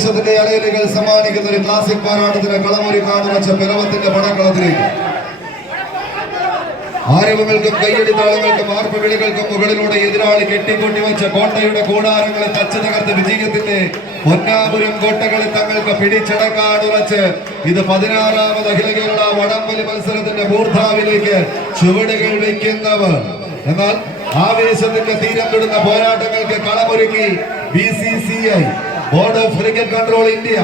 ആവേശത്തിന്റെ അലയലുകൾ സമ്മാനിക്കുന്ന ഒരു ക്ലാസിക് പോരാട്ടത്തിന് കളമൊരുക്കാൻ ഉറച്ച പിറവത്തിന്റെ പടക്കളത്തിലേക്ക് ആരവങ്ങൾക്കും കയ്യടി താളങ്ങൾക്കും ആർപ്പ് വിളികൾക്കും മുകളിലൂടെ എതിരാളി കെട്ടിക്കൊണ്ടി വെച്ച കോട്ടയുടെ കൂടാരങ്ങളെ തച്ചു തകർത്ത് വിജയത്തിന്റെ പൊന്നാപുരം കോട്ടകളെ തങ്ങൾക്ക് പിടിച്ചടക്കാൻ ഉറച്ച് ഇത് 16ാമത് അഖില കേരള വടംവലി മത്സരത്തിന്റെ മൂർധാവിലേക്ക് ചുവടുകൾ വയ്ക്കുന്നവർ. എന്നാൽ ആവേശത്തിന്റെ തീരം വിടുന്ന പോരാട്ടങ്ങൾക്ക് കളമൊരുക്കി BCCI board of cricket control India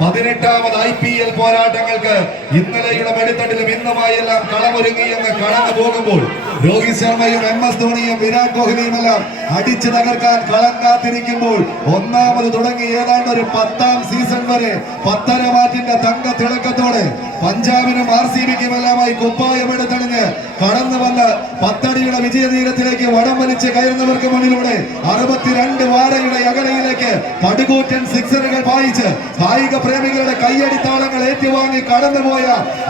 18ാമത് IPL പോരാട്ടങ്ങൾക്ക് ഇന്നലെയുടെ വെടിത്തട്ടിലും ഇന്നുമായി എല്ലാം കളമൊരുങ്ങി എന്ന് കടന്നു പോകുമ്പോൾ രോഹിത് ശർമ്മയും MS ധോണിയും വിരാട് കോഹ്ലിയും എല്ലാം അടിച്ചു തകർക്കാൻ കളം കാത്തിരിക്കുമ്പോൾ ഒന്നാമത് തുടങ്ങി ഏതാണ്ട് ഒരു 10ാം സീസൺ വരെ 10.5 മാറ്റിന്റെ തങ്ക തിളക്കത്തോടെ പഞ്ചാബിനും RCBക്കും എല്ലാമായി കുപ്പായമെടുത്തണിഞ്ഞ് കടന്നു വന്ന് 10 അടിയുടെ വിജയതീരത്തിലേക്ക് വടം വലിച്ച് കയറുന്നവർക്ക് മുന്നിലൂടെ 62 വാരയുടെ അകലയിലേക്ക് പടുകൂറ്റൻ സിക്സറുകൾ പായിച്ച് കായിക പ്രേമികളുടെ കയ്യടിത്താളങ്ങൾ ഏറ്റുവാങ്ങി കടന്നുപോയ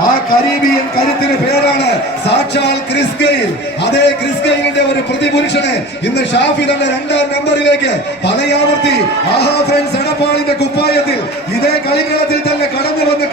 ആ കരീബിയൻ കരുത്തിന് പേരാണ് സാക്ഷാൽ ക്രിസ് ഗെയിൽ. അതേ ക്രിസ് ഗെയിലിന്റെ ഒരു പ്രതിപുരുഷനെ ഇന്ന് ഷാഫി തന്റെ 2ാം നമ്പറിലേക്ക് പലയാവർത്തി ആഹാ ഫ്രണ്ട്സ് എടപ്പാളിന്റെ കുപ്പായത്തിൽ ഇതേ കളിക്കളത്തിൽ തന്നെ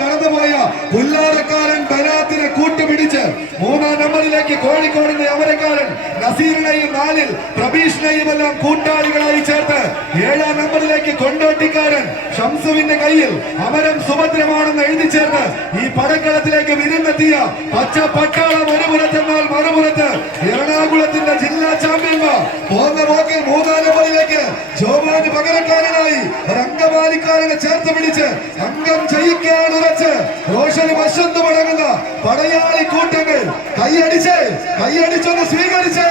കടന്നുപോയ പുല്ലാരക്കാരൻ ബനാത്തിനെ കൂട്ടുപിടിച്ച് 3ാം നമ്പറിലേക്ക് കോഴിക്കോടിന്റെ അമരക്കാരൻ നസീറിനെയും 4ൽ പ്രബീഷിനെയും എല്ലാം കൂട്ടാളികളായി ചേർത്ത് 7ാം നമ്പറിലേക്ക് കൊണ്ടോട്ടിക്കാരൻ ഷംസുവിന്റെ കയ്യിൽ അമരം സുഭദ്രമാണെന്ന് എഴുതി ചേർത്ത് ഈ പടക്കളത്തിലേക്ക് വിരുന്നെത്തിയ പച്ച പട്ടാളം ഒരു പുറത്തെന്നാൽ മറുപുറത്ത് എറണാകുളത്തിന്റെ ജില്ലാ ചാമ്പ്യന്മാർ പോകുന്ന പോക്കിൽ 3ാം നമ്പറിലേക്ക് ജോമാന് പകരക്കാരനായി അംഗമാലിക്കാരനെ ചേർത്ത് പിടിച്ച് അംഗം ജയിക്കാൻ ഉറച്ച് റോഷന് വശത്ത് മടങ്ങുന്ന പടയാളി കൂട്ടങ്ങൾ കൈയടിച്ചൊന്ന് സ്വീകരിച്ചേ.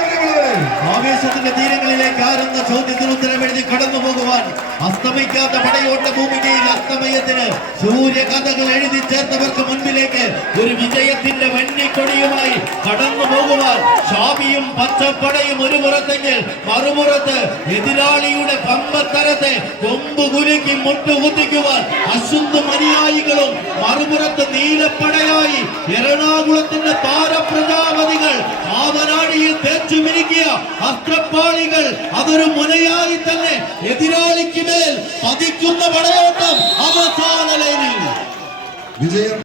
ആവേശത്തിന്റെ തീരങ്ങളിലേക്ക് ആരെന്ന ചോദ്യത്തിന് ഉത്തരം എഴുതി കടന്നു പോകുവാൻ അസ്തമിക്കാത്ത പടയോട്ട ഭൂമികയിൽ അസ്തമയത്തിന് സൂര്യകഥകൾ എഴുതി ചേർത്തവർക്ക് മുൻപിലേക്ക് ഒരു വിജയത്തിന്റെ വെണ്ണിക്കൊടിയുമായി കടന്നു പോകുവാൻ ഷാബിയും പച്ചപ്പടയും ഒരു പുറത്തെങ്കിൽ മറുപുറത്ത് എതിരാളിയുടെ പമ്പത്തരത്തെ കൊമ്പ് കുലുക്കി മുട്ടുകുത്തിക്കുവാൻ അശുദ്ധ അനുയായികളും മറുപുറത്ത് നീലപ്പടയായി എറണാകുളത്തിന്റെ താരപ്രജാപതികൾ ആവനാടിയിൽ തേച്ചു മിനുക്കിയ അസ്ത്രപ്പാളികൾ അതൊരു മുനയായി തന്നെ എതിരാളിക്ക് മേൽ പതിക്കുന്ന പടയോട്ടം അവസാന ലൈനിൽ വിജയം.